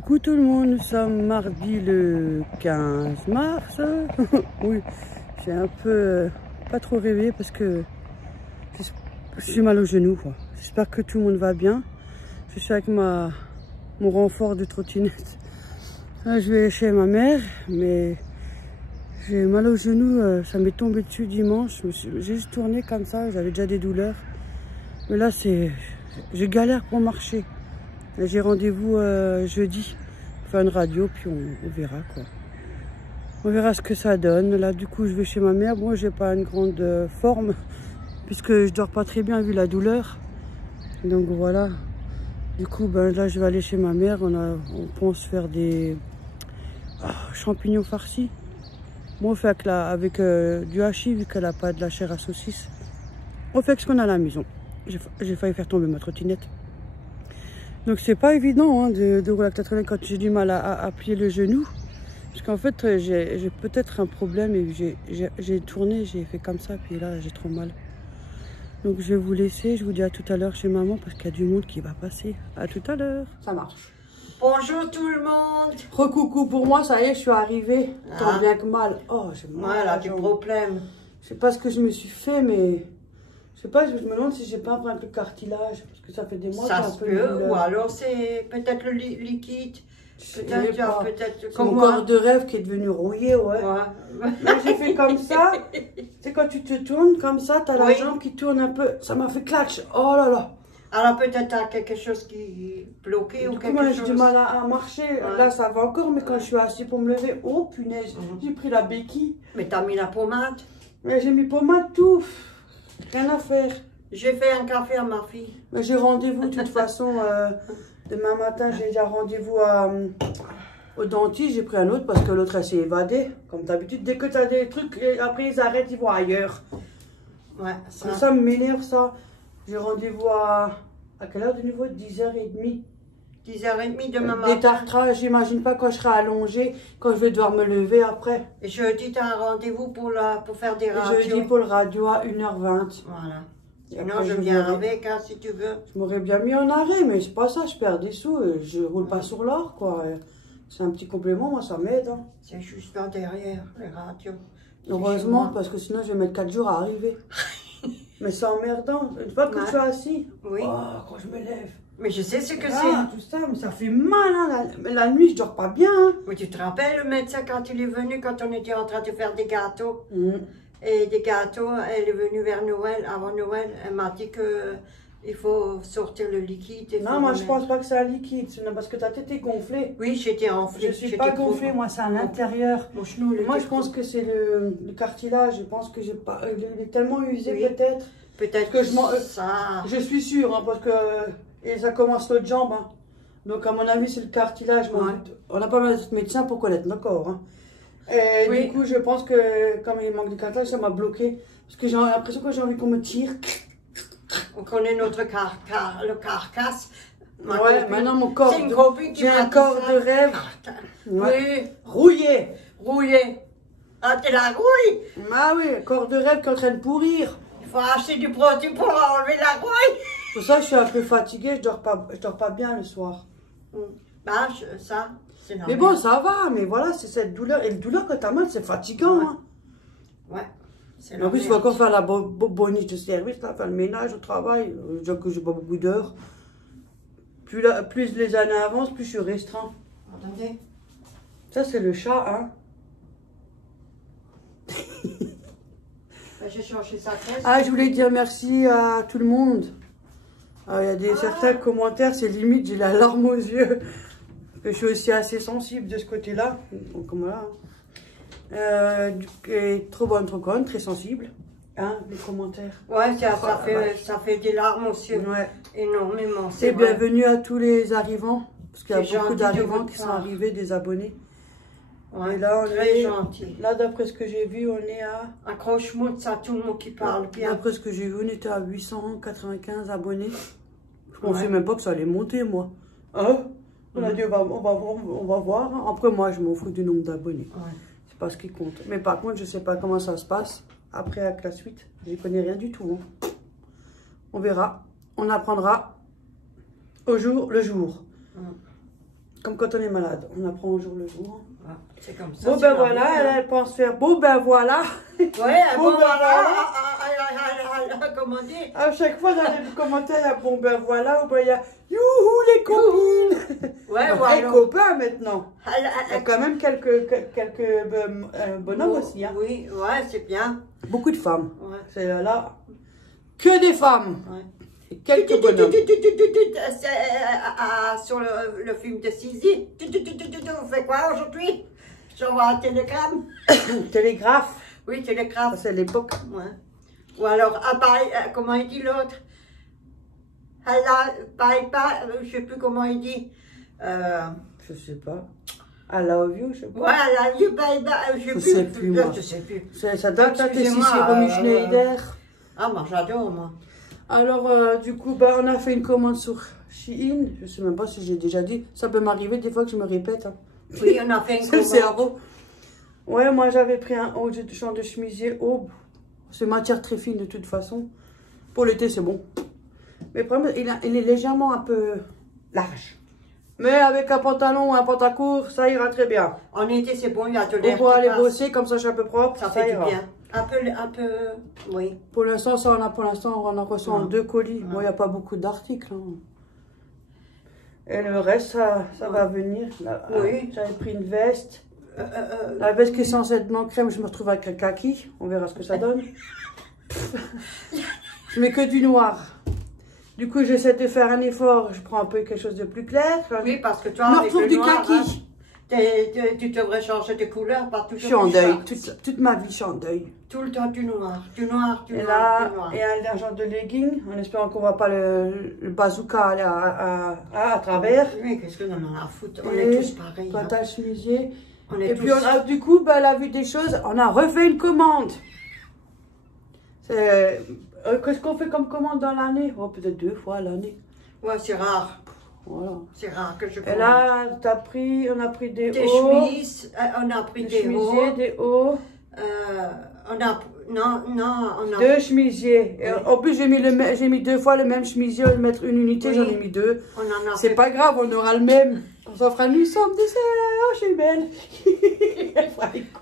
Coucou tout le monde, nous sommes mardi le 15 mars. Oui, j'ai un peu pas trop rêvé parce que j'ai mal au genou. J'espère que tout le monde va bien. Je suis avec mon renfort de trottinette. Là, je vais chez ma mère, mais j'ai mal au genou. Ça m'est tombé dessus dimanche. J'ai juste tourné comme ça, j'avais déjà des douleurs. Mais là, je galère pour marcher. J'ai rendez-vous jeudi pour faire une radio, puis on verra quoi. On verra ce que ça donne. Là, du coup, je vais chez ma mère. Bon, j'ai pas une grande forme, puisque je dors pas très bien vu la douleur. Donc voilà. Du coup, ben là, je vais aller chez ma mère. On pense faire des champignons farcis. Moi, on fait avec du hachis, vu qu'elle n'a pas de la chair à saucisse. On fait ce qu'on a à la maison. J'ai failli faire tomber ma trottinette. Donc c'est pas évident hein, de rouler avec la trottinette quand j'ai du mal à plier le genou. Parce qu'en fait j'ai peut-être un problème et j'ai tourné, j'ai fait comme ça, puis là j'ai trop mal. Donc je vais vous laisser, je vous dis à tout à l'heure chez maman parce qu'il y a du monde qui va passer. À tout à l'heure. Ça marche. Bonjour tout le monde. Recoucou pour moi, ça y est, je suis arrivée. Tant bien que mal. Oh, j'ai mal. Voilà, du problème. Je sais pas ce que je me suis fait, mais... Je sais pas, je me demande si j'ai pas un peu de cartilage, parce que ça fait des mois que j'ai un peu de douleur. Ou alors c'est peut-être le liquide. Peut-être comme mon corps de rêve qui est devenu rouillé, ouais. J'ai fait comme ça. C'est quand tu te tournes comme ça, t'as la jambe qui tourne un peu. Ça m'a fait clatch. Oh là là. Alors peut-être t'as quelque chose qui est bloqué ou quelque chose. Moi j'ai du mal à marcher. Là ça va encore, mais quand je suis assis pour me lever, oh punaise, j'ai pris la béquille. Mais t'as mis la pommade? Mais j'ai mis pommade, tout. Rien à faire. J'ai fait un café à ma fille. Mais j'ai rendez-vous de toute façon. Demain matin, j'ai déjà rendez-vous au dentiste. J'ai pris un autre parce que l'autre, elle s'est évadée. Comme d'habitude, dès que tu as des trucs, et après ils arrêtent, ils vont ailleurs. Ouais, ça m'énerve, ça. J'ai rendez-vous à quelle heure de nouveau? 10h30. 10h30 demain matin. Détartrage, j'imagine pas quand je serai allongée, quand je vais devoir me lever après. Et jeudi, tu as un rendez-vous pour faire des radios. Jeudi pour le radio à 1h20. Voilà. Sinon, je viens avec, hein, si tu veux. Je m'aurais bien mis en arrêt, mais c'est pas ça, je perds des sous, je roule pas sur l'or, quoi. C'est un petit complément, moi, ça m'aide. Hein. C'est juste là derrière, les radios. Heureusement, parce que sinon, je vais mettre 4 jours à arriver. Mais c'est emmerdant. Une fois que je suis assis, quand je me lève. Mais je sais ce que c'est. Tout ça, mais ça fait mal. Hein. La nuit, je dors pas bien. Hein. Mais tu te rappelles, le médecin, quand il est venu, quand on était en train de faire des gâteaux et des gâteaux, elle est venue vers Noël, avant Noël, elle m'a dit que il faut sortir le liquide. Non, moi je pense pas que c'est un liquide, parce que ta tête est gonflée. Oui, j'étais enflée. Je suis pas gonflée, moi c'est à l'intérieur. Moi je pense que c'est le cartilage, je pense que j'ai pas, il est tellement usé peut-être. Peut-être que je suis sûre, hein, parce que et ça commence l'autre jambe. Hein. Donc à mon avis c'est le cartilage. On n'a pas mal de médecin pour connaître nos corps. Hein. Et du coup je pense que comme il manque de cartilage, ça m'a bloqué. Parce que j'ai l'impression que j'ai envie qu'on me tire. On connaît notre le carcasse. Ouais, maintenant mon corps. J'ai un corps de rêve. Oui. Rouillé. Rouillé. Ah, t'es la rouille. Ah oui, corps de rêve qui est en train de pourrir. Il faut acheter du produit pour enlever la rouille. Pour ça, je suis un peu fatiguée, je dors pas bien le soir. Bah, ça, c'est normal. Mais bon, ça va, mais voilà, c'est cette douleur. Et la douleur quand t'as mal, c'est fatigant. Hein. Ouais. En plus, il faut encore faire la bonite de service, là, faire le ménage au travail. Je dis que j'ai pas beaucoup d'heures. Plus les années avancent, plus je suis restreint. Attendez. Ça, c'est le chat, hein. J'ai changé sa tête. Ah, je voulais dire merci à tout le monde. Il y a certains commentaires, c'est limite, j'ai la larme aux yeux. Je suis aussi assez sensible de ce côté-là. Donc voilà. Trop bonne, trop conne, très sensible. Hein, les commentaires. Ouais, ça fait des larmes aussi. Ouais. Énormément. Et bienvenue à tous les arrivants. Parce qu'il y a beaucoup d'arrivants qui sont arrivés, des abonnés. Ouais, et là, très gentil. Là, d'après ce que j'ai vu, on est à... Accroche-moi de ça, tout le monde qui parle bien. D'après ce que j'ai vu, on était à 895 abonnés. Je pensais même pas que ça allait monter, moi. Hein? On a dit, on va voir. Après, moi, je m'en fous du nombre d'abonnés. Ouais. C'est pas ce qui compte. Mais par contre, je sais pas comment ça se passe. Après, avec la suite, je connais rien du tout. Hein. On verra. On apprendra au jour le jour. comme quand on est malade, on apprend au jour le jour. Ah, c'est comme ça. Bon ben voilà, elle pense faire bon ben voilà. Ouais, bon ben voilà. Comment dire? À chaque fois dans les commentaires, il y a bon ben voilà, ou ben il y a youhou les copines. Ouais, Donc, voilà. les copains maintenant. Il y a quand même quelques bonhommes aussi. Hein. Oui, ouais, c'est bien. Beaucoup de femmes. Ouais. C'est là, que des femmes. Ouais. Et quelques bonhommes. Sur le film de Sizi. On fait quoi aujourd'hui? J'envoie un télégramme. Télégraphe. Oui, télégraphe. C'est l'époque. Ouais. Ou alors, comment il dit l'autre? Je ne sais plus comment il dit. Je sais pas. I love you, je sais pas. Ouais, I love you, baby. Je sais plus, moi. Je sais plus. Ça date là, t'es Excusez-moi, Romy Schneider. Ah, moi j'adore, moi. Alors, du coup, bah, on a fait une commande sur Shein. Je sais même pas si j'ai déjà dit. Ça peut m'arriver des fois que je me répète. Hein. Oui, on a fait une C'est le commande. cerveau. Ouais, moi j'avais pris un haut de genre de chemisier haut. C'est matière très fine de toute façon. Pour l'été, c'est bon. Mais le problème, il est légèrement un peu large. Mais avec un pantalon ou un pantalon court, ça ira très bien. En été, c'est bon, il y a de l'air. On va aller bosser, comme ça je suis un peu propre. Ça fait ira. du bien. Un peu, oui. Pour l'instant, on a reçu en 2 colis. Bon, il n'y a pas beaucoup d'articles. Hein. Et le reste, ça va venir. Là, Oui. J'avais pris une veste. La veste qui est censée être blanc crème, je me retrouve avec un kaki. On verra ce que ça donne. Je mets que du noir. Du coup, j'essaie de faire un effort. Je prends un peu quelque chose de plus clair. Oui, parce que toi, je me avec retrouve le du noir, kaki. hein, tu devrais changer de couleur, pas toujours. Je suis en du deuil. noir. Toute ma vie, je suis en deuil. Tout le temps du noir, du noir, du Et noir, là, du noir. et un genre de legging, en espérant qu'on ne voit pas le bazooka aller à travers. Oui, qu'est-ce que l'on en a à foutre? On Et est tous pareils. Hein. pantalon chemisier. On est Et tous... puis, du coup, bah, elle a vu des choses. On a refait une commande. Qu'est-ce qu'on fait comme commande dans l'année? Oh, peut-être 2 fois à l'année. Ouais, c'est rare. Voilà. C'est rare que je Et là, on a pris des des hauts. chemises, on a pris des hauts. chemisiers, des hauts. On a 2 chemisiers. Et Oui. en plus, j'ai mis 2 fois le même chemisier. Au lieu de mettre une unité, Oui. j'en ai mis 2. on en a C'est fait- pas grave, on aura le même. On s'en fera, nous sommes des sœurs, je suis belle.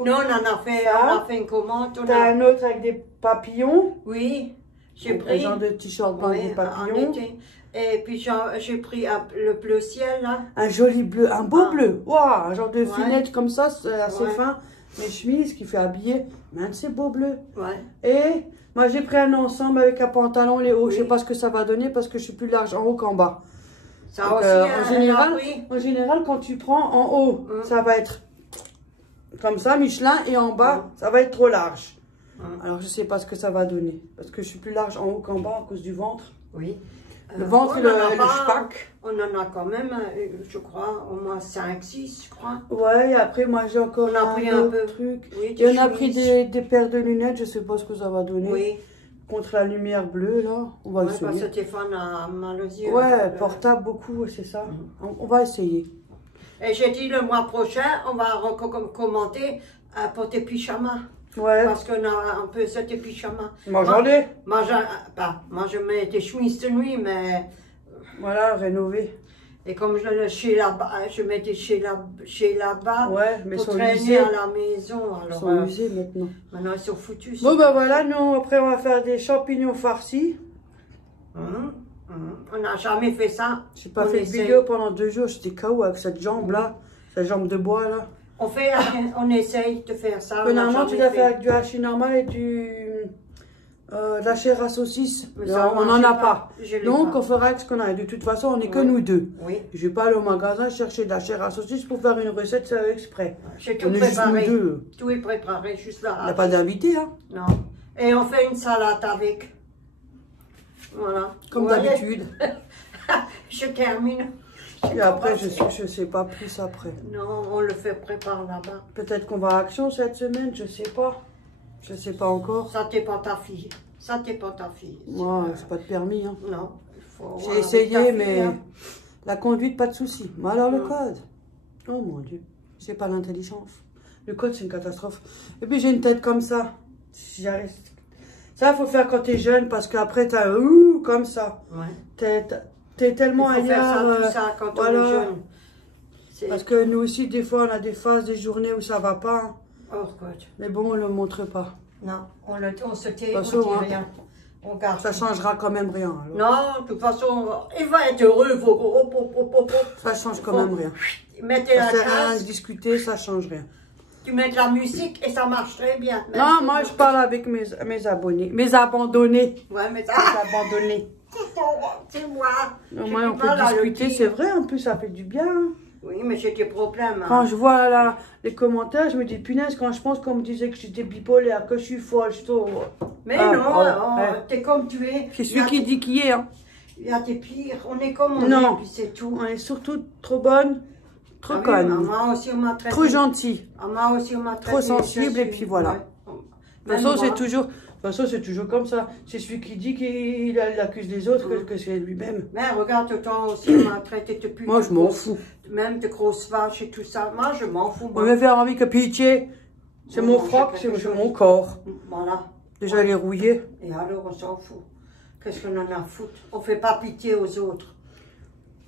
Non, on en a fait, Ça. on a fait une commande. On T'as a... un autre avec des papillons. Oui, j'ai Un pris. genre de t-shirt blanc avec Oui, des en papillons. été. Et puis j'ai pris le bleu ciel là. Un joli bleu, un beau Ah. bleu. Waouh, un genre de Ouais. finette comme ça, c'est assez Ouais. fin. Mes chemises qui fait habiller. Mais un de ces beaux bleus. Ouais. Et moi j'ai pris un ensemble avec un pantalon, les hauts. Oui. Je sais pas ce que ça va donner parce que je suis plus large en haut qu'en bas. Ça Donc, aussi, en général, quand tu prends en haut, ça va être comme ça, Michelin, et en bas, ça va être trop large. Alors, je sais pas ce que ça va donner. Parce que je suis plus large en haut qu'en bas à cause du ventre. Oui. Le ventre et le spack. On en a quand même, je crois, au moins 5, 6, je crois. Ouais, et après, moi, j'ai encore On a pris un autre peu. truc. Oui, Et on a pris des paires de lunettes, je sais pas ce que ça va donner. Oui. Contre la lumière bleue, là. On va Ouais, parce essayer. que Stéphane a mal aux yeux. Ouais, portable beaucoup, c'est ça. On va essayer. Et j'ai dit le mois prochain, on va recommander pour tes pyjamas. Ouais. Parce qu'on a un peu ce tes pyjamas. Moi, j'en ai. Moi, je mets des chemises de nuit, mais... Voilà, rénové. Et comme chez là-bas, je mettais chez là-bas Ouais, mais pour sont traîner usés. à la maison. Ils Alors, sont usés maintenant. maintenant, ils sont foutus. Bon, ben voilà, nous, après, on va faire des champignons farcis. On n'a jamais fait ça. J'ai pas On fait de essaye. vidéo pendant 2 jours. J'étais KO avec cette jambe-là. Cette jambe de bois, là. On essaye de faire ça. Que on n'a normalement, tu jamais dois fait. faire avec du hachis normal et de la chair à saucisse. Mais Mais ça, on moi, n'en j'ai a pas. pas. Je l'ai Donc, pas. on fera avec ce qu'on a. De toute façon, on n'est que Oui. nous deux. Oui, Je vais pas aller au magasin chercher de la chair à saucisse pour faire une recette exprès. j'ai tout On est juste nous préparé. deux. Tout est préparé, juste là. Il n'y a pas d'invité, hein. Non. Et on fait une salade avec. Voilà. Comme Vous voyez? d'habitude. Je termine. Et après, je sais pas plus après. Non, on le fait préparer là-bas. Peut-être qu'on va à Action cette semaine, je sais pas. Je sais pas encore. Ça, t'es pas ta fille. Ça, t'es pas ta fille. Moi, c'est pas de permis, hein. Non. Il faut J'ai voir avec essayé, ta fille, mais hein. la conduite, pas de souci. Mais alors le Non. code, oh mon Dieu, j'ai pas l'intelligence. Le code, c'est une catastrophe. Et puis j'ai une tête comme ça. J'arrive. Ça, faut faire quand t'es jeune, parce qu'après, t'as comme ça. Ouais. T'es tellement Il faut faire ça, ailleurs. tout ça quand on voilà. est jeune. Parce que nous aussi, des fois, on a des phases, des journées où ça va pas. Hein. Oh, God. Mais bon, on ne le montre pas. Non, on se tait, De on toute dit façon, rien. On garde. Ça changera quand même rien. Alors. Non, de toute façon, il va être heureux. Ça change quand même rien. Mettez la Ça sert à rien glace, de discuter, ça change rien. tu mets de la musique et ça marche très bien. Non, moi je parle avec mes abonnés, mes abandonnés. Ouais, mais Les abandonnés. c'est moi. Non, moi on peut discuter, c'est vrai, en plus ça fait du bien. Hein. Oui, mais j'ai des problèmes. Hein. Quand je vois là, les commentaires, je me dis punaise, quand je pense qu'on me disait que j'étais bipolaire, que je suis folle, je suis trop... Mais Ah, non, ouais. t'es comme tu es. C'est celui qui dit qui est. Hein. Il y a des pires, on est comme on Non. est, puis c'est tout. On est surtout trop bonne, trop Ah oui, conne, moi aussi on m'a traité. trop gentille, Moi aussi on m'a traité. trop sensible, et puis voilà. Ouais. De toute façon, c'est toujours comme ça. C'est celui qui dit qu'il accuse les autres que c'est lui-même. Mais regarde, toi aussi, on m'a traité depuis. Moi, je m'en fous. Même de grosses vaches et tout ça. Moi, je m'en fous. On me fait envie que pitié. C'est mon froc, c'est mon corps. Voilà. Déjà, il est rouillé. Et alors, on s'en fout. Qu'est-ce qu'on en a à foutre? On fait pas pitié aux autres.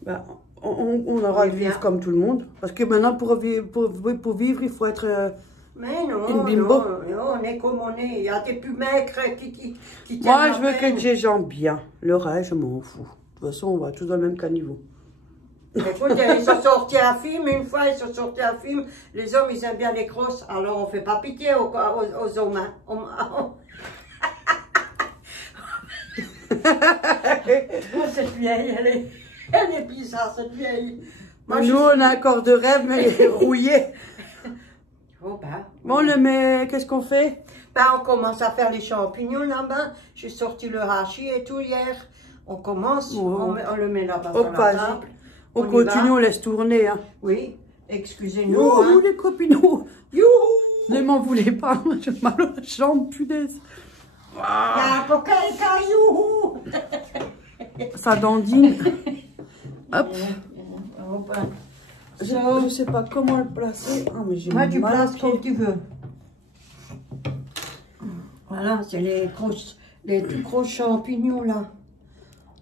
Ben, on aura de vivre comme tout le monde. Parce que maintenant, pour vivre, il faut être... Mais non, une bimbo. non, on est comme on est. Il y a des plus maigres qui Moi, je veux que les gens bien. Le reste, je m'en fous. De toute façon, on va tous dans le même caniveau. Écoute, ils sont sortis un film, une fois ils sont sortis un film, les hommes ils aiment bien les grosses, alors on fait pas pitié aux hommes. Hein. Cette vieille, elle est bizarre, cette vieille. Moi, nous, on a un corps de rêve, mais il est rouillé. Oh ben. Bon, on le met, qu'est-ce qu'on fait? Ben, on commence à faire les champignons là-bas. J'ai sorti le hachis et tout hier. On commence, on le met là-bas sur la table. On continue, on laisse tourner. Hein. Oui, excusez-nous. Youhou, Hein. les copinous. Youhou. Ne m'en voulez pas, j'ai mal à la jambe, punaise. Youhou. Ça dandine. Hop. So, Je sais pas comment le placer. Ah, mais j'ai moi, tu mal places au comme pied. tu veux. Voilà, c'est les gros champignons là.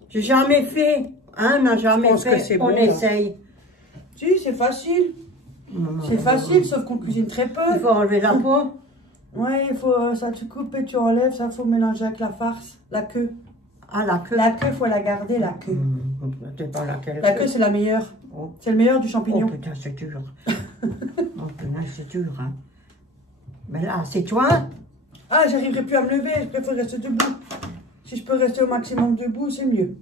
J'ai jamais fait. Hein, on n'a jamais fait. On essaye. Si, c'est facile. C'est facile, sauf qu'on cuisine très peu. Il faut enlever la peau. Ouais, il faut, ça tu coupes et tu enlèves, ça faut mélanger avec la farce, la queue. Ah, la queue. La queue, faut la garder, la queue. Pas laquelle La queue, c'est la meilleure. Oh. C'est le meilleur du champignon. Oh putain, c'est dur. Oh putain, c'est dur. Hein. Mais là, c'est toi. Ah, j'arriverai plus à me lever, je préfère rester debout. Si je peux rester au maximum debout, c'est mieux.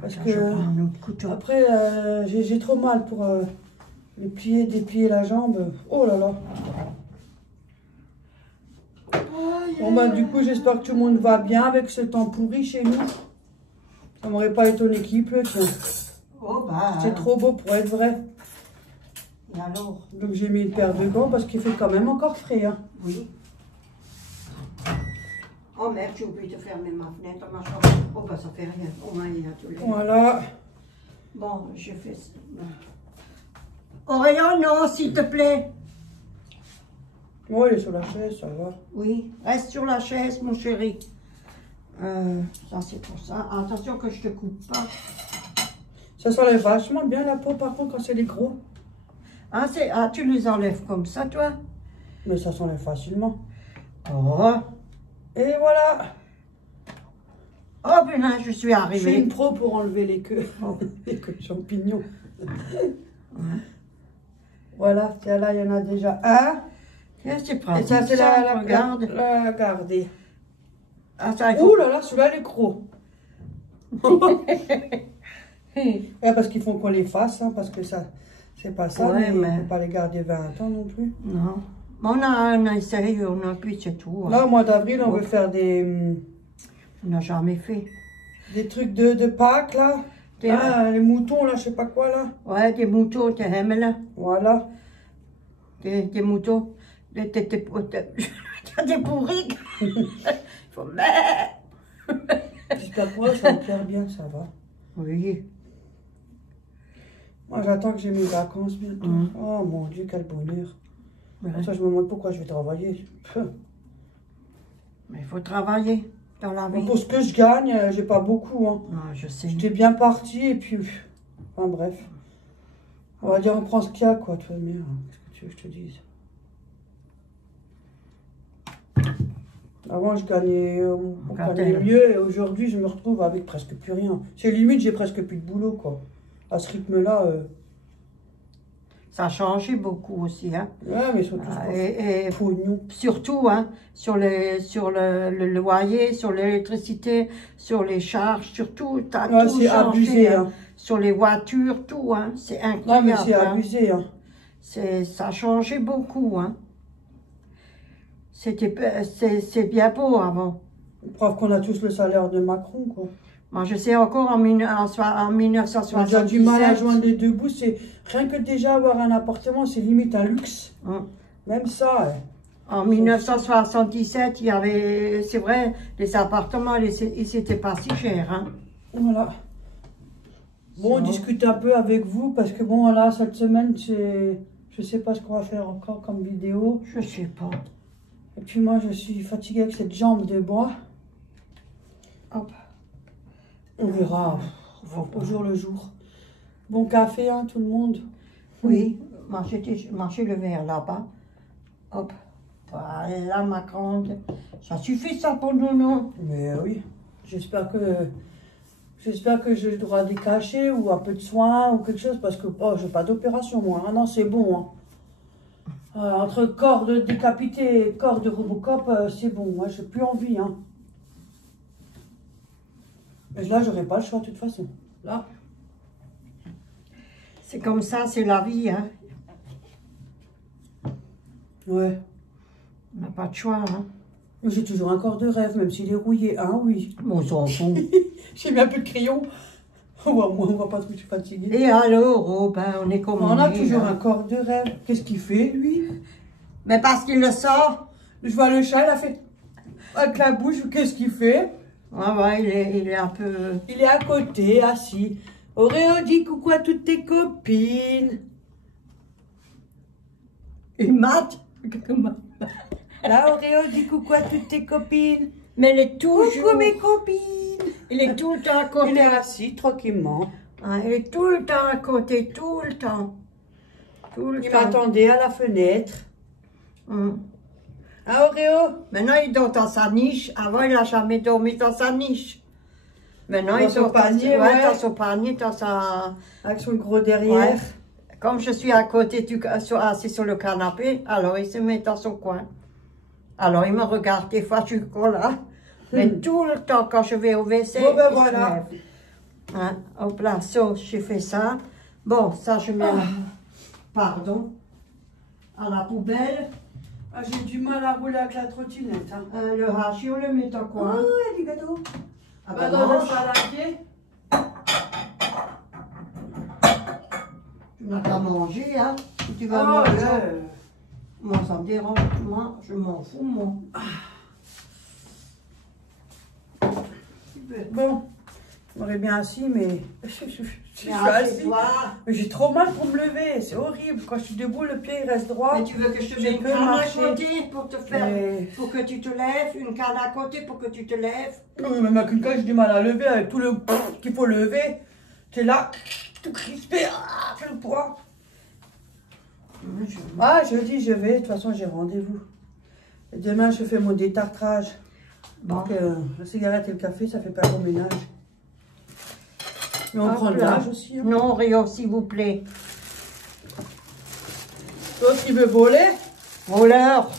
Parce Attends, que je prends un autre couteau. après, j'ai trop mal pour les plier, déplier la jambe. Oh là là. Bon bah du coup, j'espère que tout le monde va bien avec ce temps pourri chez nous. Ça m'aurait pas étonné qu'il pleut, tiens. Oh bah. C'est trop beau pour être vrai. Et alors? Donc j'ai mis une paire de gants parce qu'il fait quand même encore frais. Hein. Oui. Oh merde, j'ai oublié de fermer ma fenêtre, ma chambre. Oh bah ça fait rien. Au moins il y a tous les... Voilà. Bon, je fais ça. Auréon, non, s'il te plaît. Oh, il est sur la chaise, ça va. Oui, reste sur la chaise, mon chéri. Ça c'est pour ça. Attention que je te coupe pas. Ça s'enlève vachement bien la peau par contre quand c'est les gros. Ah, tu les enlèves comme ça, toi? Mais ça s'enlève facilement. Oh. Et voilà. Oh putain, je suis Je arrivée. suis une pro pour enlever les queues. Les queues de champignons. Voilà, tiens là, il y en a déjà un. Qu'est-ce que c'est Et pratique, ça, c'est regarde. la garder. Ah, ça, il faut... Ouh là là, celui-là, il est gros. Ouais, parce qu'il faut qu'on les fasse, hein, parce que ça, c'est pas ça, Ouais, mais mais- on peut pas les garder 20 ans non plus. Non. On a essayé, on a pu, c'est tout. Là, au mois d'avril, on veut faire On n'a jamais fait. des trucs de Pâques, là. Ah, les moutons, là, je sais pas quoi, là. Ouais, des moutons, tu aimes là. Voilà. Des moutons. T'as des bourriques. Il faut... J'espère que moi, ça me plaire bien, ça va. Oui. Moi, j'attends que j'ai mes vacances bientôt. Oh mon Dieu, quel bonheur. Ouais. Ça, je me demande pourquoi je vais travailler. Mais il faut travailler dans la vie. Pour ce que je gagne, j'ai pas beaucoup. Hein. Ah, je sais. J'étais bien parti et puis... Enfin bref. On va dire, on prend ce qu'il y a, quoi, toi, mère. Qu'est-ce que tu veux que je te dise? Avant, je gagnais, on gagnait mieux, et aujourd'hui, je me retrouve avec presque plus rien. C'est limite, j'ai presque plus de boulot, quoi. À ce rythme-là. Ça a changé beaucoup aussi, hein. Ouais, mais ils sont tous et pognons. surtout, hein, sur le loyer, sur l'électricité, sur les charges, surtout, t'as tout changé. C'est abusé, hein. Sur les voitures, tout, hein. C'est incroyable. Non, mais c'est abusé, hein. Ça a changé beaucoup, hein. C'est bien beau avant. Preuve qu'on a tous le salaire de Macron, quoi. Moi, je sais encore en 1977. On a déjà du mal à joindre les deux bouts. C'est rien que déjà avoir un appartement, c'est limite un luxe. Même ça. En 1977, il y avait, c'est vrai, les appartements, ils n'étaient pas si chers, hein. Voilà. Bon, on discute un peu avec vous parce que bon, là, cette semaine, je sais pas ce qu'on va faire encore comme vidéo. Je sais pas. Et puis moi, je suis fatiguée avec cette jambe de bois. Hop. On verra au jour le jour. Bon café, hein, tout le monde. Oui, marchez le verre là-bas. Hop. Voilà, ma grande. Ça suffit ça pour nous, non? Mais oui. J'espère que j'ai le droit d'y cacher ou un peu de soins ou quelque chose parce que oh, j'ai pas d'opération moi. Ah non, c'est bon. Hein. Entre corps de décapité et corps de Robocop, c'est bon. Moi, j'ai plus envie. Hein. Mais là, j'aurais pas le choix de toute façon. Là. C'est comme ça, c'est la vie. Hein. Ouais. On n'a pas de choix. Hein. J'ai toujours un corps de rêve, même s'il est rouillé. Hein, oui. Bon, on s'en fout. J'ai mis un peu de crayon. Moi, on voit pas trop que je suis fatiguée. Et alors, oh, ben, on est comme on a toujours un corps de rêve. Qu'est-ce qu'il fait, lui? Mais parce qu'il le sort. Je vois le chat, il a fait avec la bouche. Qu'est-ce qu'il fait? Ouais, il est un peu... Il est à côté, assis. Auréo, dis coucou à toutes tes copines. Il mate. Là, Auréo, dis coucou à toutes tes copines. Mais il est toujours... Coucou mes copines. Il est tout le temps à côté. Il est assis tranquillement. Ah, il est tout le temps à côté, tout le temps. Il m'attendait à la fenêtre. Ah, Auréo? Maintenant, il dort dans sa niche. Avant, il n'a jamais dormi dans sa niche. Maintenant, il dort dans son panier, dans sa... Avec son gros derrière. Ouais. Comme je suis à côté, assis sur le canapé, alors il se met dans son coin. Alors, il me regarde, des fois, je suis là. Mais tout le temps, quand je vais au WC, bon, ben il voilà. se lève. Hein? Hop là, ça, j'ai fait ça. Bon, ça, je mets... Pardon. À la poubelle. Ah, j'ai du mal à rouler avec la trottinette. Hein. Le hachis, on le met dans quoi? Oh, il y a du gâteau. Ah ben dans le saladier. Tu n'as pas mangé, hein? Si tu vas Oh, manger. Moi, ça me dérange. Moi, je m'en fous, moi. Bon, on aurait bien assis, mais je suis assis. Mais j'ai trop mal pour me lever, c'est horrible. Quand je suis debout, le pied il reste droit. Mais tu veux que je te mette une canne à côté pour te faire, pour que tu te lèves, une canne à côté pour que tu te lèves. Oui, même avec une canne, j'ai du mal à lever avec tout le qu'il faut lever. Tu es là, tout crispé, le poids. Ah, je dis, je vais, de toute façon, j'ai rendez-vous. Demain, je fais mon détartrage. Bon. Donc, la cigarette et le café, ça fait pas bon ménage. Mais on prend de l'âge aussi. Hein. Non, Rio, s'il vous plaît. L'autre qui veut voler? Voleur.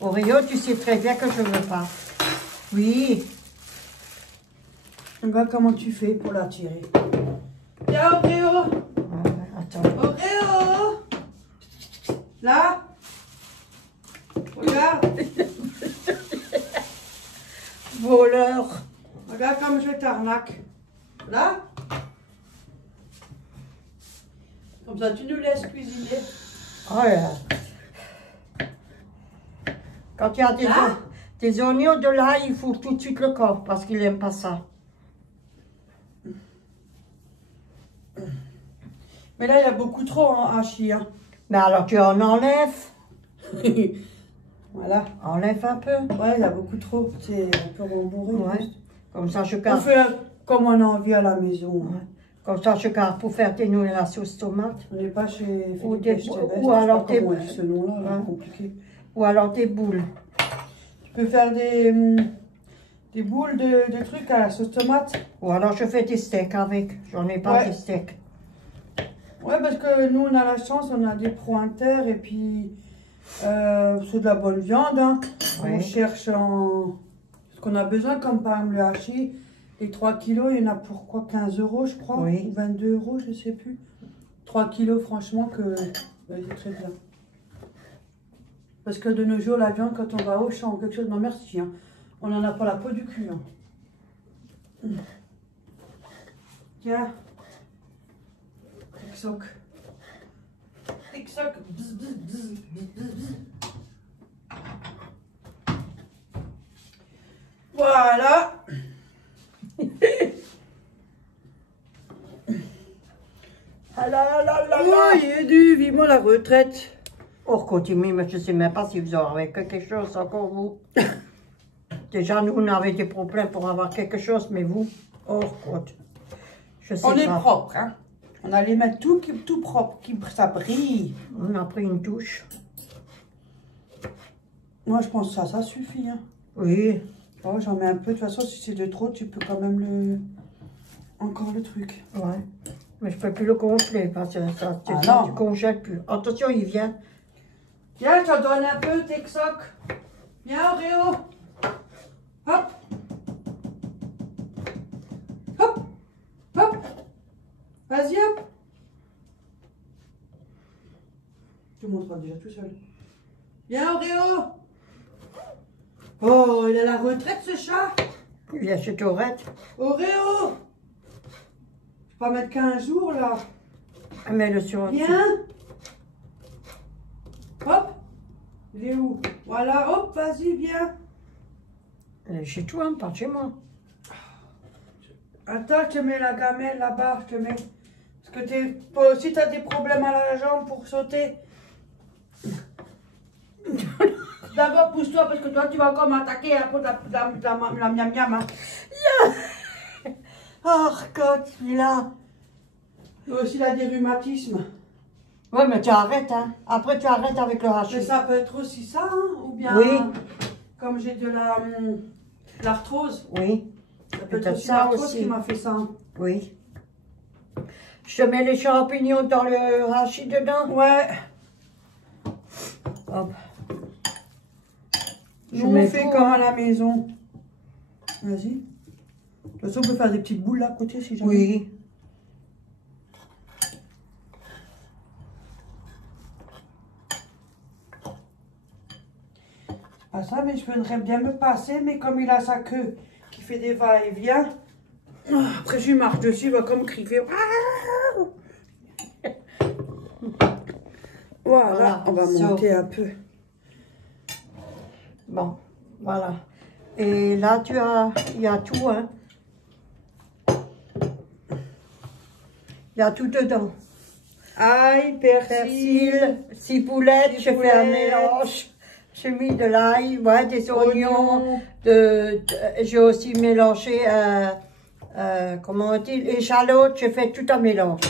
Oh, Rio, tu sais très bien que je ne veux pas. Oui. Regarde comment tu fais pour l'attirer. Tiens, Auréo. Attends. Auréo. Là. Regarde. Voleur. Regarde comme je t'arnaque. Là. Comme ça, tu nous laisses cuisiner. Oh là. Quand il y a des oignons de là, il faut tout de suite le coffre parce qu'il n'aime pas ça. Mais là, il y a beaucoup trop en hachis. Hein. Mais alors, tu en enlèves. Voilà. Enlève un peu. Ouais, il y a beaucoup trop. C'est un peu rembourré. Ouais. Comme ça, je On garde. fait comme on a envie à la maison. Ouais. Comme ça, je garde pour faire des nouilles à la sauce tomate. On n'est pas chez Ou Philippe des- Echevest, ou alors je sais pas des- comment on dit ce nom-là, là, hein. compliqué. Ou alors des boules. Tu peux faire des boules de trucs à la sauce tomate. Ou alors je fais des steaks avec. J'en ai pas Ouais. de steaks. Ouais, parce que nous, on a la chance, on a des pros inter et puis c'est de la bonne viande. Hein. Ouais. On cherche ce qu'on a besoin, comme par exemple le hachis. Les 3 kilos, il y en a pour quoi, 15 € je crois, Oui. ou 22 €, je sais plus. 3 kilos, franchement, c'est très bien. Parce que de nos jours, la viande, quand on va au champ ou quelque chose, non merci, hein, on n'en a pas la peau du cul. Hein. Tiens. Tic-soc. Tic-soc. Bzz, bzz, bzz, bzz, bzz, bzz. Voilà. Ah là là là Oh, là. il est dû, vivement la retraite. On continue, mais je ne sais même pas si vous aurez quelque chose encore, vous. Déjà, nous, on avait des problèmes pour avoir quelque chose, mais vous, oh, compte. Je sais On pas. est propre, hein. On allait mettre tout propre, ça brille. On a pris une douche. Moi, je pense que ça suffit, hein. Oui. Oh, j'en mets un peu, de toute façon, si c'est de trop, tu peux quand même encore le truc. Ouais. Mais je ne peux plus le congeler parce que ça, Ah ça, non. tu congèles plus. Attention, il vient. Tiens, je te donne un peu, Texoc. Viens, Oreo. Hop. Hop. Hop. Vas-y, hop. Tu montres déjà tout seul. Viens, Oreo. Oh, il est à la retraite, ce chat. Il vient chez Tourette. Oreo. Je vais pas mettre qu'un jour, là. Mets-le sur. Viens. Hop. Il est où? Voilà, hop, vas-y, viens. Elle est chez toi, pas chez moi. Attends, je te mets la gamelle là-bas, je te mets. Parce que si t'as des problèmes à la jambe pour sauter. D'abord, pousse-toi parce que toi, tu vas encore m'attaquer à cause de la miam miam. Hein. Oh, God, il a. Lui aussi, il a des rhumatismes. Ouais, mais tu arrêtes, hein. Après, tu arrêtes avec le Mais hachis. ça peut être aussi ça, hein, ou bien. Oui. Comme j'ai de l'arthrose. Oui, Ça peut être peut-être aussi ça l'arthrose aussi. qui m'a fait ça. Hein. oui. Je te mets les champignons dans le hachis dedans. Ouais. Hop. Je Nous, on mets fait tout, comme hein. à la maison. Vas-y. De toute façon, on peut faire des petites boules là à côté si jamais. Oui. Pas ça, mais je voudrais bien me passer, mais comme il a sa queue qui fait des va-et-vient, après je lui marche dessus, il va comme crier. Voilà, on va so. monter un peu. Bon, voilà. Et là, il y a tout, hein. Il y a tout dedans. Ail, persil, Persil, ciboulette, je fais un Ciboulette. mélange. J'ai mis de l'ail, ouais, des oignons. oignons. J'ai aussi mélangé, comment on dit, échalotes. J'ai fait tout un mélange.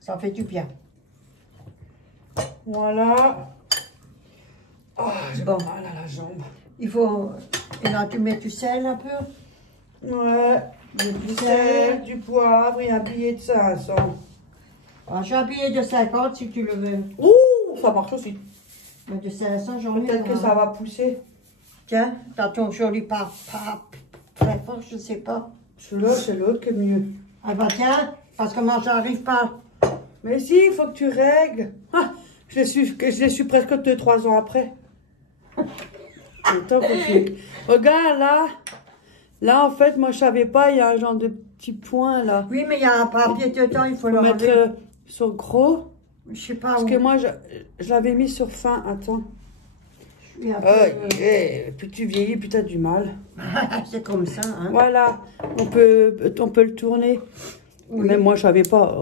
Ça fait du bien. Voilà. Oh, j'ai Bon. mal à la jambe. Il faut, et là, tu mets du sel un peu. Ouais, du sel, du poivre et un billet de 500. Ah, j'ai un billet de 50 si tu le veux. Ouh, ça marche aussi. Mais de 500, j'en ai. Peut-être que ça va pousser. Tiens, t'as ton joli pas très fort, je sais pas. Celui-là, c'est l'autre qui est mieux. Ah bah tiens, parce que moi, j'arrive pas. Mais si, il faut que tu règles. Ah, je l'ai su presque 2-3 ans après. Attends, regarde là. Là, en fait, moi, je savais pas, il y a un genre de petit point là. Oui, mais il y a un papier dedans, il faut Faut le mettre mettre. sur gros. Je sais pas Parce où. que moi, je l'avais mis sur fin. Attends. Je suis un peu, Plus tu vieillis, plus t'as du mal. c'est comme ça, hein. Voilà, on peut le tourner. Oui. Mais moi, je savais pas.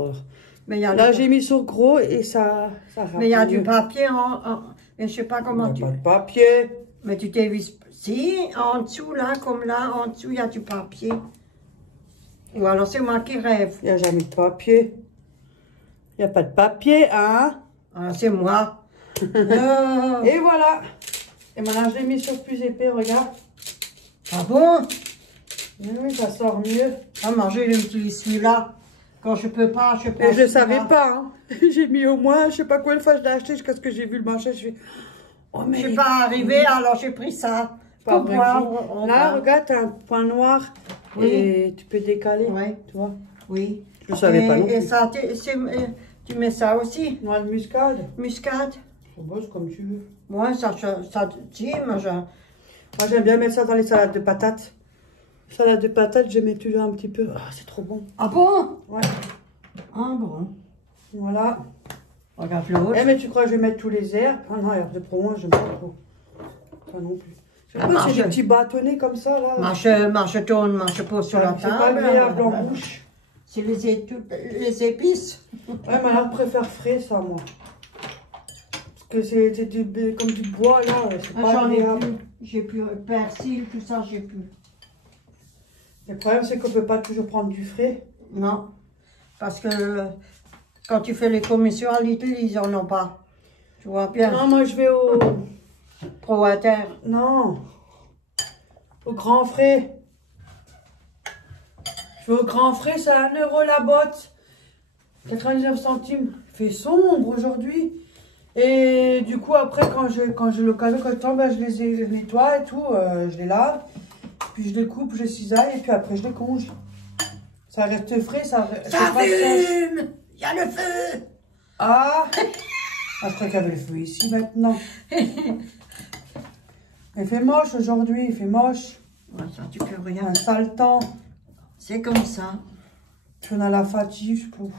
Mais il y a, Là, du, j'ai mis sur gros et ça mais il y a rend du mieux. papier mais je sais pas On comment n'a tu. pas de papier. Mais tu t'es vu. Si, en dessous, là, comme là, en dessous, il y a du papier. Ou alors c'est moi qui rêve. Il n'y a jamais de papier. Il n'y a pas de papier, hein? Ah, c'est moi. Et voilà. Et maintenant, je l'ai mis sur plus épais, regarde. Ah bon? Oui, ça sort mieux. Ah, manger, j'utilise celui-là. Quand je peux pas, je prends Et je ne savais celui-là. pas, hein. J'ai mis au moins, je sais pas combien de fois je l'ai acheté jusqu'à ce que j'ai vu le marché. Je fais, oh, mais Je suis pas arrivée, alors j'ai pris ça. pas Pour vrai. voir. Là, regarde, t'as un point noir. Oui. Et tu peux décaler. Ouais. Tu vois? Oui. Je ne savais pas non Et plus. ça, tu mets ça aussi? Noix de muscade. Muscade? Je bosse comme tu veux. Moi, ça si, moi, Moi, j'aime bien mettre ça dans les salades de patates. Salade de patates, je mets toujours un petit peu. Ah, c'est trop bon. Ah bon? Ouais. Ah bon. Voilà. Regarde l'autre. Eh, mais tu crois que je vais mettre tous les airs? Ah non, herbe de Provence, j'aime pas trop. Pas non plus. C'est Ah, quoi, c'est marche. des petits bâtonnets comme ça, là. Marche tourne, marche pas sur la C'est table. pas agréable en bouche. C'est les épices. Ouais, mais là, je préfère frais, ça, moi. Parce que c'est comme du bois, là. C'est pas J'en ai agréable. plus. J'ai plus persil, tout ça, j'ai plus. Le problème, c'est qu'on peut pas toujours prendre du frais. Non. Parce que quand tu fais les commissions à Lidl, ils en ont pas. Tu vois bien. Non, moi, je vais au... Pro Inter. Non. Au grand frais. Je vais au grand frais, c'est 1 euro la botte. 99 centimes. Il fait sombre aujourd'hui. Et du coup, après, quand j'ai l'occasion, quand je tombe, ben, je les nettoie et tout. Je les lave. Puis je les coupe, je les cisaille et puis après je les conge. Ça reste frais, ça fume. Il y a le feu. Ah, je crois qu'il y avait le feu ici maintenant. Il fait moche aujourd'hui, il fait moche. Ouais, ça, tu peux rien. Un sale temps. C'est comme ça. Puis on a la fatigue, je trouve.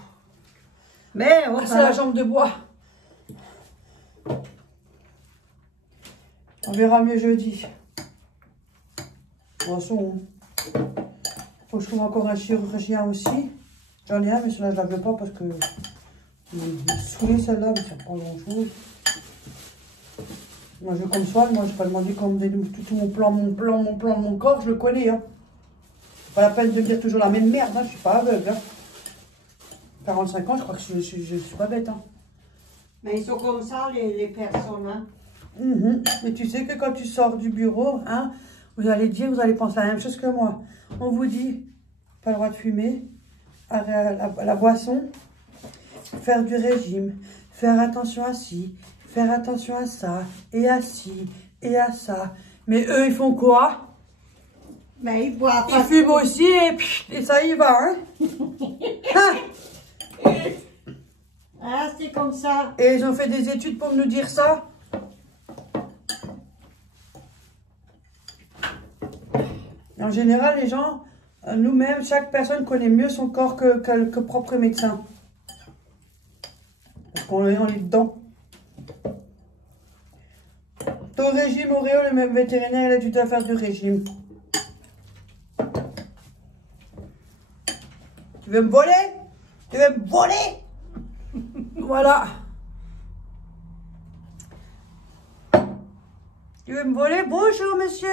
Mais Ah, enfin, c'est la jambe de bois. On verra mieux jeudi. De toute façon, faut que je trouve encore un chirurgien aussi. J'en ai un, mais celui-là, je ne la veux pas parce que il m'a saoulé celle-là, mais ça pas grand-chose. Moi, je veux comme ça, moi, je n'ai pas demandé comme tout mon plan de mon corps, je le connais. Hein. Pas la peine de me dire toujours la même merde, hein. Je suis pas aveugle. Hein. 45 ans, je crois que je suis pas bête. Hein. mais ils sont comme ça, les personnes. Hein. Mais tu sais que quand tu sors du bureau, hein, vous allez penser la même chose que moi. On vous dit, pas le droit de fumer, à la boisson, faire du régime, faire attention à ci, faire attention à ça, et à ci, et à ça. Mais eux, ils font quoi? Mais ils boivent Ils pas. fument aussi et ça y va, hein? Ah, c'est comme ça. Et ils ont fait des études pour nous dire ça? En général, les gens, nous-mêmes, chaque personne connaît mieux son corps que propre médecin. Parce qu'on est dedans. Ton régime, Auréo, le même vétérinaire, il a dû te faire du régime. Tu veux me voler? Tu veux me voler? Voilà. Tu veux me voler? Bonjour, monsieur.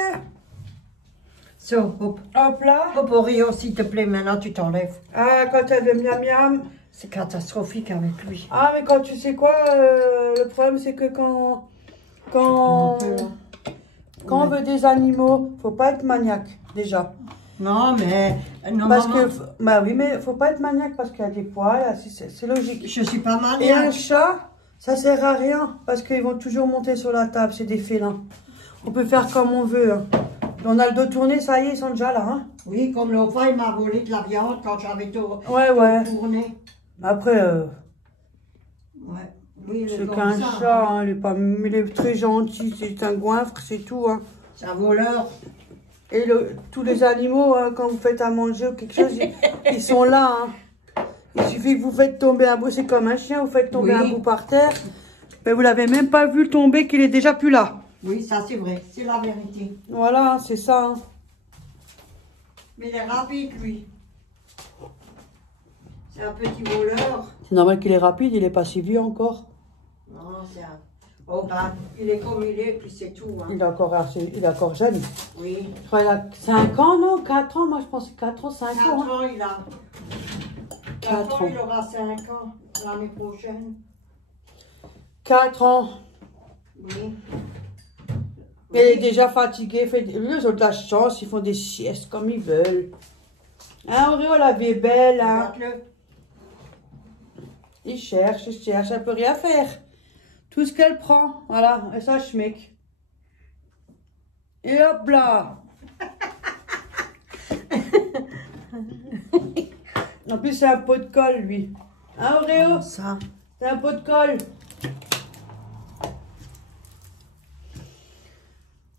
So, hop. Hop là. Hop, Oreo, s'il te plaît, maintenant tu t'enlèves. Ah, quand elle veut miam miam. C'est catastrophique avec lui. Ah, mais quand tu sais quoi, le problème c'est que quand on veut des animaux, faut pas être maniaque, déjà. Non, mais... Non, Parce maman, que, bah oui, mais faut pas être maniaque parce qu'il y a des poils, c'est logique. je suis pas Et un maniaque. chat, ça sert à rien parce qu'ils vont toujours monter sur la table, c'est des félins. On peut faire comme on veut. Hein. On a le dos tourné, ça y est, ils sont déjà là. Hein. Oui, comme l'autre fois, il m'a volé de la viande quand j'avais tout Ouais. tourné. Après, Ouais. Oui, il est c'est comme qu'un ça, chat, hein. hein, il est très gentil, c'est un goinfre, c'est tout. Hein. C'est un voleur. Et tous les animaux, hein, quand vous faites à manger ou quelque chose, ils sont là. Hein. Il suffit que vous faites tomber un bout, c'est comme un chien, vous faites tomber un bout par terre. Mais vous l'avez même pas vu tomber, qu'il est déjà plus là. Oui, ça c'est vrai, c'est la vérité. Voilà, c'est ça. Hein. Mais il est rapide, lui. C'est un petit voleur. C'est normal qu'il est rapide, il est pas si vieux encore. Non, c'est un... Oh, ben, il est comme il est, puis c'est tout. Hein. Il est encore jeune. Oui. Je crois qu'il a 5 ans, non? 4 ans, moi je pense 4 ans, 5 4 ans. Hein. ans, il a. 4 ans. Il aura 5 ans l'année prochaine. 4 ans. Oui. Il est déjà fatigué. Lui, ils ont de la chance, ils font des siestes comme ils veulent. Hein, Auréo, la vie est belle. Hein. Regarde-le. Il cherche, elle peut rien faire. Tout ce qu'elle prend, voilà, et ça schmick. Et hop là. En plus, c'est un pot de colle, lui. Hein, Auréo? Ça. C'est un pot de colle.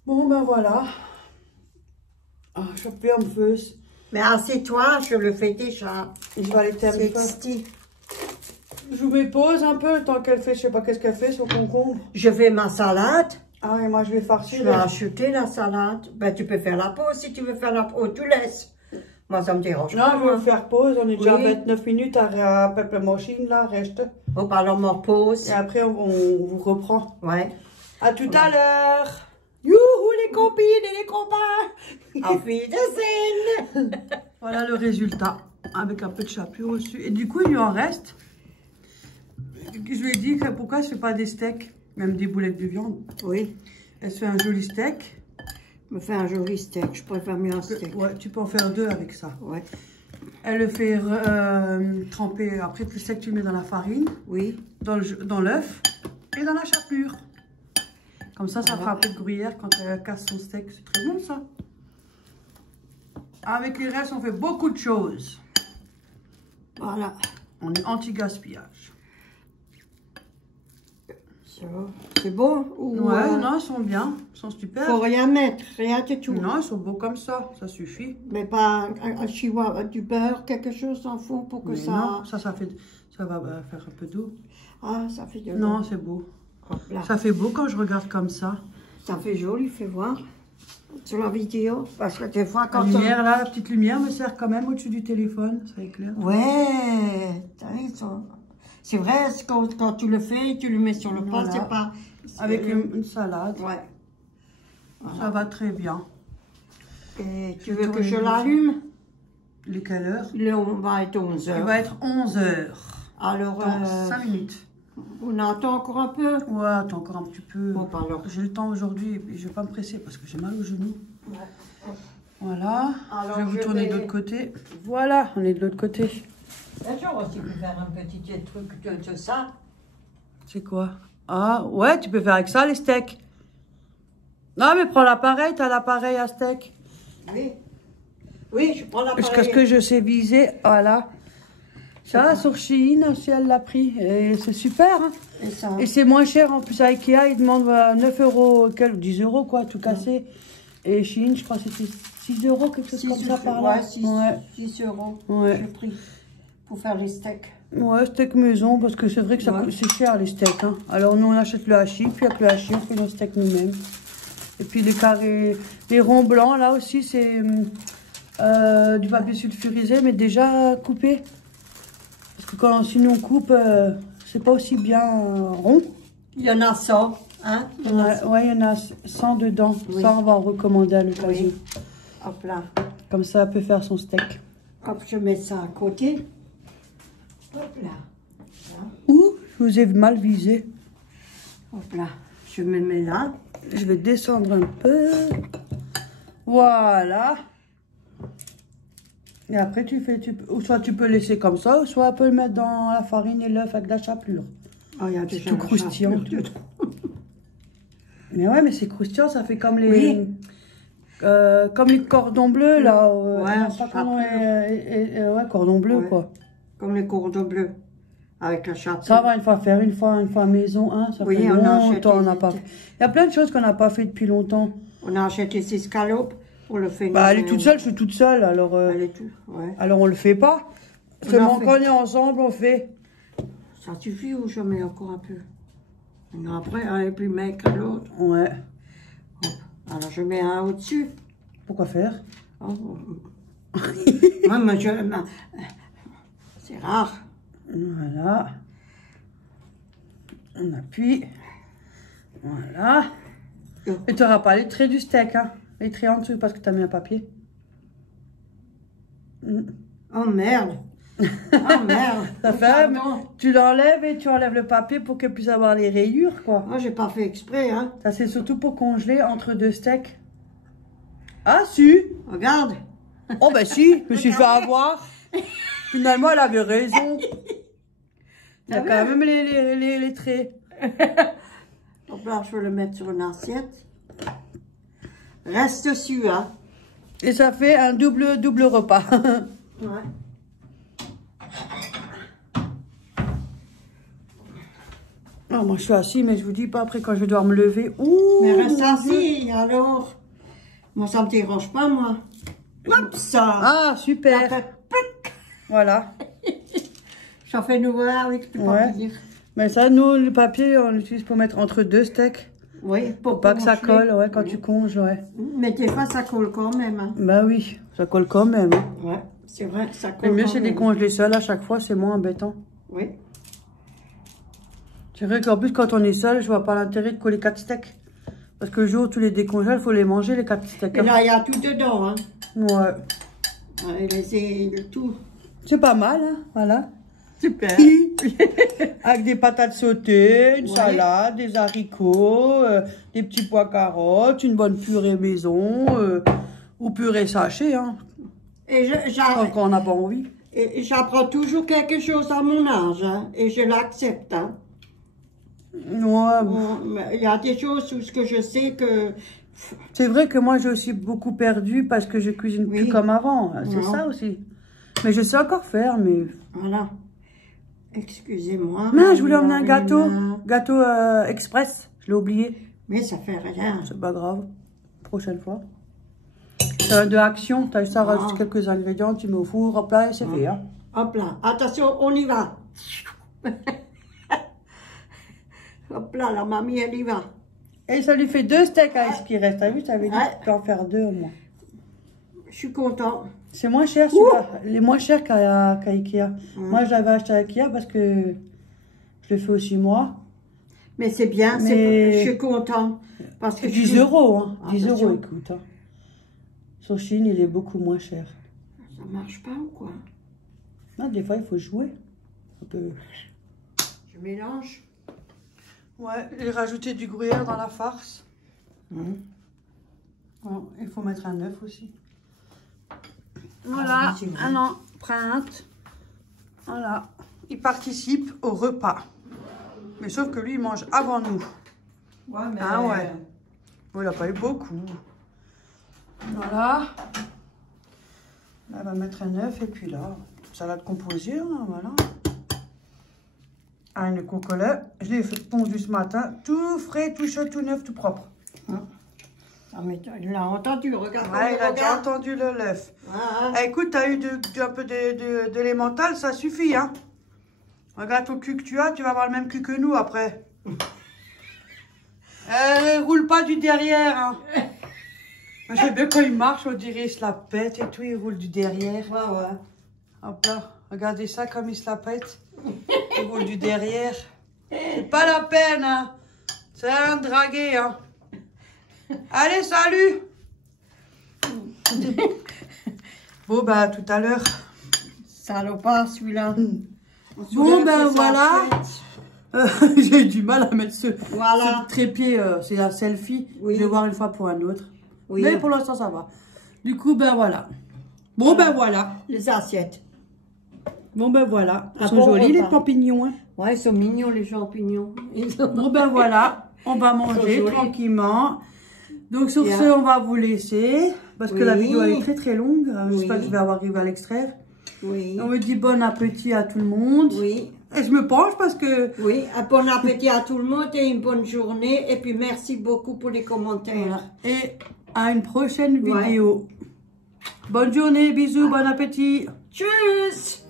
Bon, ben voilà. Ah, je suis plus en feu. Mais assieds-toi, je le fais déjà. Je vais aller terminer. Je vous mets pause un peu, le temps qu'elle fait, je sais pas qu'est-ce qu'elle fait, son concombre. Je fais ma salade. Ah, et moi je vais farcir. Je vais acheter la salade. Ben, tu peux faire la pause si tu veux faire la pause. Tu laisses. Moi, ça me dérange pas. Non, je vais faire pause. On est déjà à 29 minutes à Peuple Machine, là, reste. On parle en pause. Et après, on vous reprend. Ouais. À tout à l'heure. Youhou, les copines et les copains. Auf Wiedersehen. Voilà le résultat. Avec un peu de chapelure au-dessus. Et du coup, il lui en reste. Je lui ai dit que pourquoi je ne fais pas des steaks, même des boulettes de viande. Oui. Elle se fait un joli steak. Me fait un joli steak. Je préfère mieux un steak. Ouais, tu peux en faire 2 avec ça. Ouais. Elle le fait tremper. Après, le steak, tu le mets dans la farine. Oui. Dans l'œuf et dans la chapelure. Comme ça fera un peu de gruyère quand elle casse son steak. C'est très bon, ça. Avec les restes, on fait beaucoup de choses. Voilà. On est anti-gaspillage. C'est beau ou Ouais, non, ils sont bien. Ils sont super. Faut rien mettre, rien du tout. Non, ils sont beaux comme ça. Ça suffit. Mais pas un chihuahua, du beurre, quelque chose s'en fout pour que mais ça... Non, ça va faire un peu d'eau. Ah, ça fait de l'eau. Non, c'est beau. Hop là. Ça fait beau quand je regarde comme ça. Ça fait joli, fais voir. Sur la vidéo. Parce que des fois, quand La lumière, là, la petite lumière me sert quand même au-dessus du téléphone. Ça éclaire. Ouais. C'est vrai, quand tu le fais, tu le mets sur le plat, Voilà. c'est pas... Avec une salade. Ouais. Voilà. Ça va très bien. Et tu veux que je l'allume? Il est quelle heure? On va être 11 heures. Il va être 11 h. Alors, Dans 5 minutes. On attend encore un peu? Ouais, attends encore un petit peu. Bon, alors. J'ai le temps aujourd'hui et je vais pas me presser parce que j'ai mal au genou. Ouais. Voilà. Alors, je vais vous tourner de l'autre côté. Voilà, on est de l'autre côté. J'aurais aussi pu faire un petit truc de ça. C'est quoi? Ah, ouais, tu peux faire avec ça les steaks. Non, mais prends l'appareil, t'as l'appareil à steak. Oui. Oui, je prends l'appareil. Jusqu'à ce que je sais viser, voilà. Ça, sur Shein, si elle l'a pris. Et c'est super. Hein. Et c'est moins cher. En plus, à Ikea, ils demandent 9 €, 10 € quoi, tout cassé. Et Shein, je crois que c'était 6 € quelque chose comme ça par là. Ouais, 6 €. Ouais. J'ai pris pour faire les steaks. Ouais, steak maison, parce que c'est vrai que c'est cher les steaks. Hein. Alors nous, on achète le hachis, puis avec le hachis, on fait nos steaks nous-mêmes. Et puis les carrés, les ronds blancs, là aussi, c'est du papier sulfurisé, mais déjà coupé. Parce que sinon on coupe, c'est pas aussi bien rond. Il y en a 100, hein? Ouais, il y en a 100 dedans. Oui. Ça, on va en recommander à l'occasion. Oui. Hop là. Comme ça, elle peut faire son steak. Hop, je mets ça à côté. Hop là. Ouh, je vous ai mal visé. Hop là. Je me mets là. Je vais descendre un peu. Voilà. Et après, soit tu peux laisser comme ça, ou soit tu peux le mettre dans la farine et l'œuf avec de la chapelure. Oh, il y a c'est tout croustillant. Mais ouais, mais c'est croustillant, ça fait comme les... Oui. Comme les cordons bleus, là. Ouais, cordons bleus, ouais. quoi. Comme les cordons bleus. Avec la chapelure. Ça va une fois faire, une fois maison, hein. Ça fait longtemps, on n'a pas fait. Il y a plein de choses qu'on n'a pas fait depuis longtemps. On a acheté ces escalopes. On le fait. Bah, elle est toute seule, je suis toute seule, alors... Elle est toute, ouais. Alors, on le fait pas. Seulement quand on est ensemble, on fait. Ça suffit ou je mets encore un peu? Non, après, elle est plus maigre que l'autre. Ouais. Hop. Alors, je mets un au-dessus. Pourquoi faire? Oh. Moi, c'est rare. Voilà. On appuie. Voilà. Et tu n'auras pas les traits du steak, hein. Les traits en dessous parce que tu as mis un papier. Oh merde. Oh merde. Ça fait, tu l'enlèves et tu enlèves le papier pour qu'elle puisse avoir les rayures, quoi. Moi, j'ai pas fait exprès, hein. Ça, c'est surtout pour congeler entre deux steaks. Ah, si. Regarde. Oh, ben si, je me suis fait avoir. Finalement, elle avait raison. Il y a quand même les traits. Donc là, je vais le mettre sur une assiette. Reste dessus, hein. Et ça fait un double repas. Ouais. Oh, moi, je suis assise, mais je vous dis pas après quand je vais devoir me lever. Ouh, mais reste assis, alors. Moi, ça me dérange pas, moi. Hop, ça. Ah, super. Voilà. J'en fais nouveau avec du papier. Mais ça, nous, le papier, on l'utilise pour mettre entre deux steaks. Oui, pour pas que ça colle, ouais, quand tu conges, ouais. Mais des fois, ça colle quand même. Hein. Bah oui, ça colle quand même. Hein. Ouais, c'est vrai que ça colle. Le mieux, c'est de les congeler seuls à chaque fois, c'est moins embêtant. Oui. C'est vrai qu'en plus, quand on est seul, je vois pas l'intérêt de coller 4 steaks. Parce que le jour où tu les décongèles, il faut les manger, les 4 steaks. Et là, il y a tout dedans, hein. Ouais. Et tout. C'est pas mal, hein, voilà. Super. Avec des patates sautées, une salade, des haricots, des petits pois carottes, une bonne purée maison, ou purée sachée, hein. Et quand on n'a pas envie. Et j'apprends toujours quelque chose à mon âge, hein, et je l'accepte, hein. Ouais. Bon, il y a des choses où ce que je sais que... C'est vrai que moi, j'ai aussi beaucoup perdu parce que je cuisine plus comme avant. C'est ça aussi. Mais je sais encore faire, mais... Voilà. Excusez-moi. Mais je voulais emmener un gâteau. Gâteau express. Je l'ai oublié. Mais ça fait rien. C'est pas grave. Prochaine fois. De Action. Tu as juste à rajouter quelques ingrédients. Tu mets au four, hop là, et c'est fait. Hein. Hop là. Attention, on y va. Hop là, la mamie, elle y va. Et ça lui fait 2 steaks à ce qui reste. T'as vu, t'avais dit que tu peux en faire 2 au moins. Je suis content. C'est moins cher, les moins chers qu'à Ikea. Moi, je l'avais acheté à Ikea parce que je le fais aussi moi. Mais c'est bien, je suis content. Parce que 10 euros, hein. 10 euros, écoute. Hein. Sur Chine, il est beaucoup moins cher. Ça marche pas ou quoi? Non, des fois, il faut jouer. Un peu. Je mélange. Ouais, et rajouter du gruyère dans la farce. Bon, il faut mettre un œuf aussi. Voilà, un empreinte. Voilà, il participe au repas. Mais sauf que lui, il mange avant nous. Ouais, mais... Ah ouais. Bon, il n'a pas eu beaucoup. Voilà. Là, on va mettre un œuf et puis là, salade composée, hein, voilà. Un cocolet. Je l'ai fait pondu ce matin. Tout frais, tout chaud, tout neuf, tout propre. Ah, mais il l'a entendu, regarde. Ouais, il a déjà entendu le l'œuf. Écoute, tu as eu un peu d'élémental, ça suffit, hein. Regarde ton cul que tu as, tu vas avoir le même cul que nous après. Roule pas du derrière, hein. Moi, j'aime bien quand il marche, on dirait il se la pète et tout, il roule du derrière. Ouais. Hop là, regardez ça comme il se la pète. Il roule du derrière. C'est pas la peine, hein. C'est un dragué, hein. Allez, salut. Bon, bah, à tout à l'heure. Salopard, celui-là. Bon, ben voilà. J'ai eu du mal à mettre ce trépied. C'est un selfie. Je vais voir une fois pour un autre. Mais pour l'instant, ça va. Du coup, ben voilà. Bon, ben voilà. Les assiettes. Bon, ben voilà. Ils sont jolis, les champignons. Hein. Ouais, ils sont mignons, les champignons. Bon, ben voilà. On va manger tranquillement. Donc, sur ce, on va vous laisser. Parce que la vidéo, elle est très, très longue. J'espère que je vais arriver à l'extraire. On me dit bon appétit à tout le monde. Et je me penche parce que... un bon appétit à tout le monde et une bonne journée. Et puis, merci beaucoup pour les commentaires. Et à une prochaine vidéo. Bonne journée, bisous, bon appétit. Tchuss.